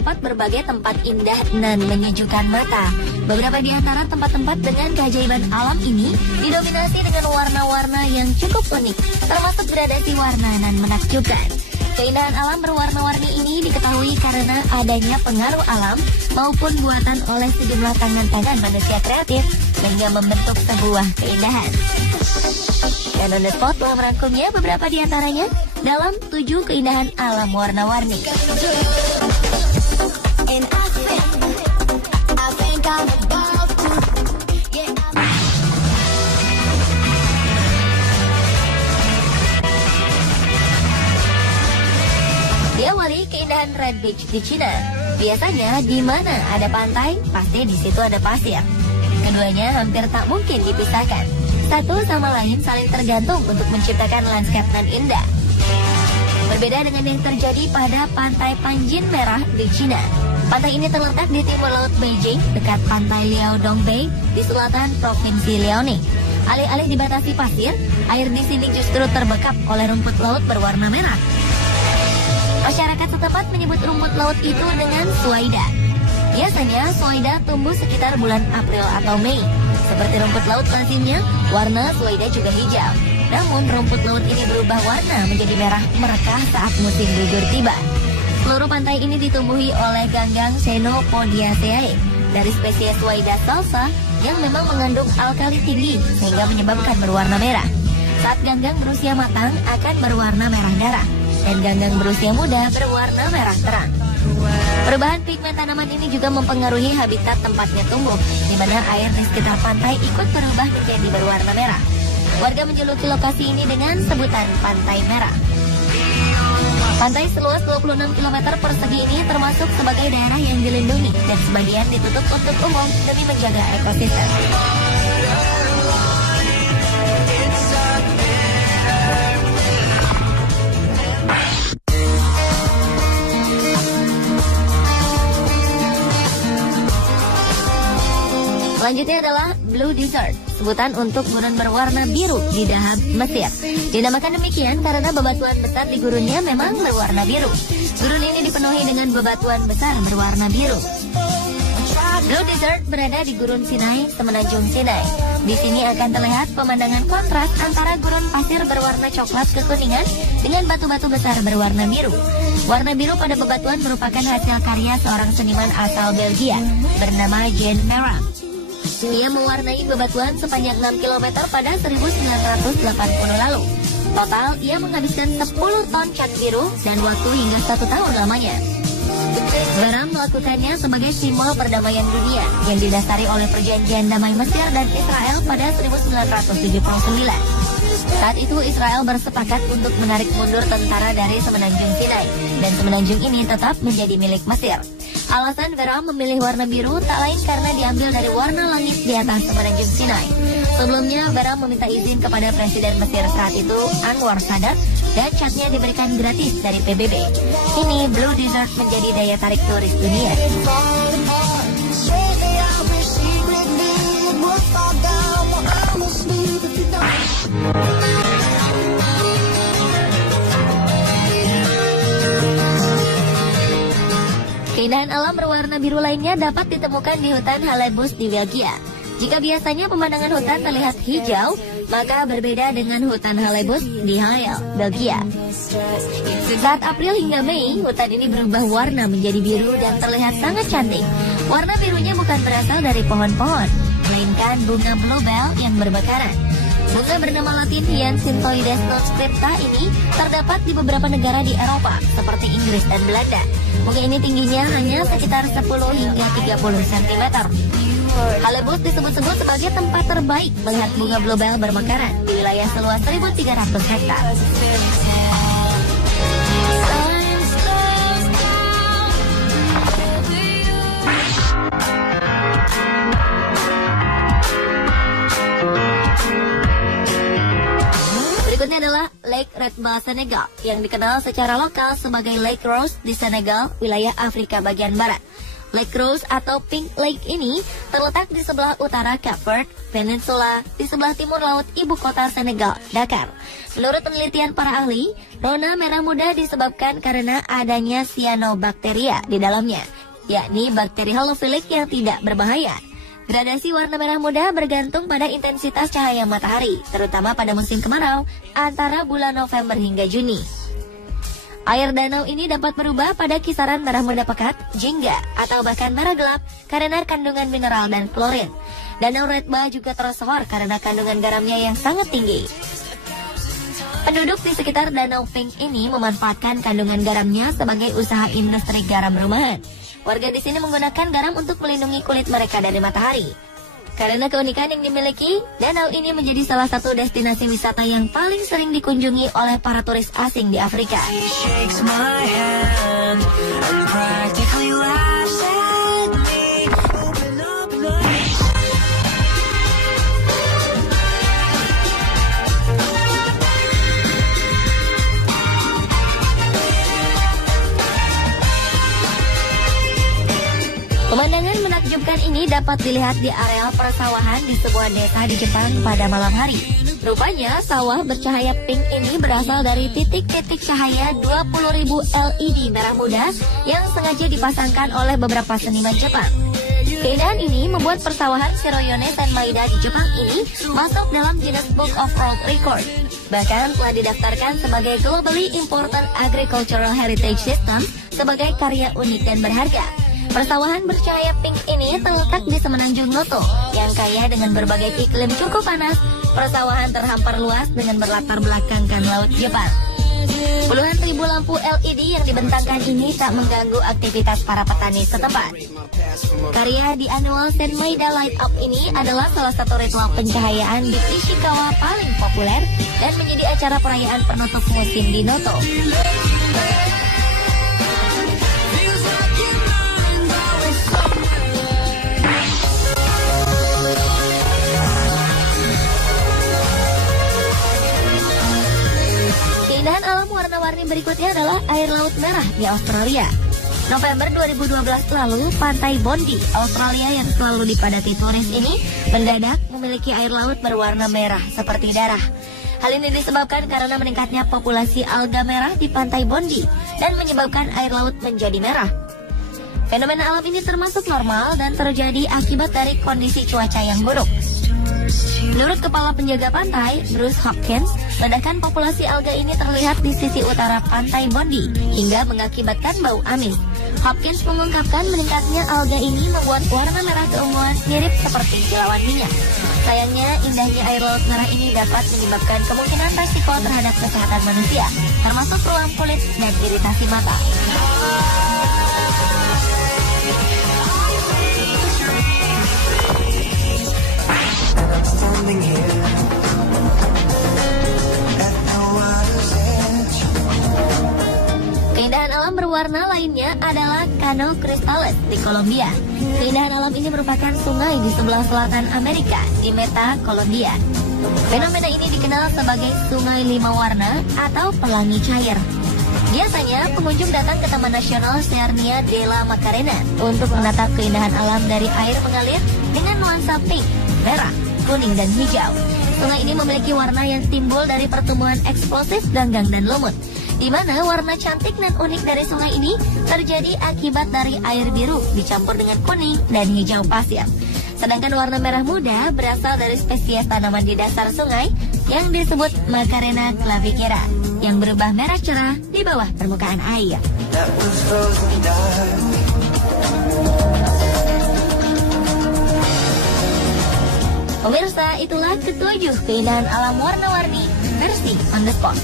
terdapat berbagai tempat indah dan menyejukkan mata. Beberapa di antara tempat-tempat dengan keajaiban alam ini didominasi dengan warna-warna yang cukup unik, termasuk gradasi warna dan menakjubkan. Keindahan alam berwarna-warni ini diketahui karena adanya pengaruh alam maupun buatan oleh sejumlah tangan-tangan manusia kreatif sehingga membentuk sebuah keindahan. Dan On The Spot telah merangkumnya beberapa di antaranya dalam 7 keindahan alam warna-warni. Diawali keindahan Red Beach di Cina. Biasanya di mana ada pantai, pasti di situ ada pasir. Keduanya hampir tak mungkin dipisahkan. Satu sama lain saling tergantung untuk menciptakan lanskap nan indah. Berbeda dengan yang terjadi pada pantai Panjin Merah di Cina. Pantai ini terletak di timur laut Beijing, dekat pantai Liaodong Bay di selatan provinsi Liaoning. Alih-alih dibatasi pasir, air di sini justru terbekap oleh rumput laut berwarna merah. Masyarakat setempat menyebut rumput laut itu dengan suaida. Biasanya suaida tumbuh sekitar bulan April atau Mei. Seperti rumput laut lazimnya, warna suaida juga hijau. Namun rumput laut ini berubah warna menjadi merah merekah saat musim gugur tiba. Seluruh pantai ini ditumbuhi oleh ganggang Xenopodiaceae dari spesies suaida salsa yang memang mengandung alkali tinggi sehingga menyebabkan berwarna merah. Saat ganggang berusia matang akan berwarna merah darah dan ganggang berusia muda berwarna merah terang. Perubahan pigmen tanaman ini juga mempengaruhi habitat tempatnya tumbuh, di mana air di sekitar pantai ikut berubah menjadi berwarna merah. Warga menjuluki lokasi ini dengan sebutan Pantai Merah. Pantai seluas 26 km persegi ini termasuk sebagai daerah yang dilindungi dan sebagian ditutup untuk umum demi menjaga ekosistem. Selanjutnya adalah Blue Desert, sebutan untuk gurun berwarna biru di Dahab, Mesir. Dinamakan demikian karena bebatuan besar di gurunnya memang berwarna biru. Gurun ini dipenuhi dengan bebatuan besar berwarna biru. Blue Desert berada di Gurun Sinai, Semenanjung Sinai. Di sini akan terlihat pemandangan kontras antara gurun pasir berwarna coklat kekuningan dengan batu-batu besar berwarna biru. Warna biru pada bebatuan merupakan hasil karya seorang seniman asal Belgia bernama Jean Perrin. Ia mewarnai bebatuan sepanjang 6 km pada 1980 lalu. Total, ia menghabiskan 10 ton cat biru dan waktu hingga 1 tahun lamanya. Perrin melakukannya sebagai simbol perdamaian dunia yang didasari oleh perjanjian damai Mesir dan Israel pada 1979. Saat itu Israel bersepakat untuk menarik mundur tentara dari Semenanjung Sinai dan Semenanjung ini tetap menjadi milik Mesir. Alasan Vera memilih warna biru tak lain karena diambil dari warna langit di atas Semenanjung Sinai. Sebelumnya Vera meminta izin kepada Presiden Mesir saat itu Anwar Sadat dan catnya diberikan gratis dari PBB. Kini Blue Desert menjadi daya tarik turis dunia. Keindahan alam berwarna biru lainnya dapat ditemukan di hutan Halebus di Belgia. Jika biasanya pemandangan hutan terlihat hijau, maka berbeda dengan hutan Halebus di Halle, Belgia. Saat April hingga Mei, hutan ini berubah warna menjadi biru dan terlihat sangat cantik. Warna birunya bukan berasal dari pohon-pohon, melainkan bunga bluebell yang bermekaran. Bunga bernama Latin Hyacintoides non-scripta ini terdapat di beberapa negara di Eropa, seperti Inggris dan Belanda. Bunga ini tingginya hanya sekitar 10 hingga 30 cm. Halebus disebut-sebut sebagai tempat terbaik melihat bunga bluebell bermekaran di wilayah seluas 1.300 hektar. Berikutnya adalah Lake Redba Senegal yang dikenal secara lokal sebagai Lake Rose di Senegal, wilayah Afrika bagian barat. Lake Rose atau Pink Lake ini terletak di sebelah utara Cape Verde Peninsula, di sebelah timur laut ibu kota Senegal, Dakar. Menurut penelitian para ahli, warna merah muda disebabkan karena adanya cyanobacteria di dalamnya, yakni bakteri halofilik yang tidak berbahaya. Gradasi warna merah muda bergantung pada intensitas cahaya matahari, terutama pada musim kemarau antara bulan November hingga Juni. Air danau ini dapat berubah pada kisaran merah muda pekat, jingga, atau bahkan merah gelap karena kandungan mineral dan klorin. Danau Redba juga tersohor karena kandungan garamnya yang sangat tinggi. Penduduk di sekitar Danau Pink ini memanfaatkan kandungan garamnya sebagai usaha industri garam rumahan. Warga di sini menggunakan garam untuk melindungi kulit mereka dari matahari. Karena keunikan yang dimiliki, danau ini menjadi salah satu destinasi wisata yang paling sering dikunjungi oleh para turis asing di Afrika. Pemandangan menakjubkan ini dapat dilihat di areal persawahan di sebuah desa di Jepang pada malam hari. Rupanya sawah bercahaya pink ini berasal dari titik-titik cahaya 20.000 LED merah muda yang sengaja dipasangkan oleh beberapa seniman Jepang. Keindahan ini membuat persawahan Shiroyone Tenmaida di Jepang ini masuk dalam Guinness Book of World Record. Bahkan telah didaftarkan sebagai Globally Important Agricultural Heritage System sebagai karya unik dan berharga. Persawahan bercahaya pink ini terletak di Semenanjung Noto yang kaya dengan berbagai iklim cukup panas. Persawahan terhampar luas dengan berlatar belakangkan laut Jepang. Puluhan ribu lampu LED yang dibentangkan ini tak mengganggu aktivitas para petani setempat. Karya di annual Tenmaida Light Up ini adalah salah satu ritual pencahayaan di Ishikawa paling populer dan menjadi acara perayaan penutup musim di Noto. Keindahan alam warna-warni berikutnya adalah air laut merah di Australia. November 2012 lalu, pantai Bondi, Australia yang selalu dipadati turis ini mendadak memiliki air laut berwarna merah seperti darah. Hal ini disebabkan karena meningkatnya populasi alga merah di pantai Bondi dan menyebabkan air laut menjadi merah. Fenomena alam ini termasuk normal dan terjadi akibat dari kondisi cuaca yang buruk. Menurut Kepala Penjaga Pantai, Bruce Hopkins, ledakan populasi alga ini terlihat di sisi utara pantai Bondi hingga mengakibatkan bau amis. Hopkins mengungkapkan meningkatnya alga ini membuat warna merah keunguan mirip seperti kilauan minyak. Sayangnya, indahnya air laut merah ini dapat menyebabkan kemungkinan resiko terhadap kesehatan manusia, termasuk ruam kulit dan iritasi mata. Keindahan alam berwarna lainnya adalah Cano Cristales di Kolombia. Keindahan alam ini merupakan sungai di sebelah selatan Amerika, di Meta, Kolombia. Fenomena ini dikenal sebagai sungai lima warna atau pelangi cair. Biasanya pengunjung datang ke Taman Nasional Sernia de la Macarena untuk menatap keindahan alam dari air mengalir dengan nuansa pink, merah, kuning, dan hijau. Sungai ini memiliki warna yang timbul dari pertumbuhan eksplosif ganggang dan lumut, di mana warna cantik dan unik dari sungai ini terjadi akibat dari air biru dicampur dengan kuning dan hijau pasir. Sedangkan warna merah muda berasal dari spesies tanaman di dasar sungai yang disebut Macarena clavicera, yang berubah merah cerah di bawah permukaan air. Pemirsa, itulah ketujuh keindahan alam warna-warni versi On The Spot.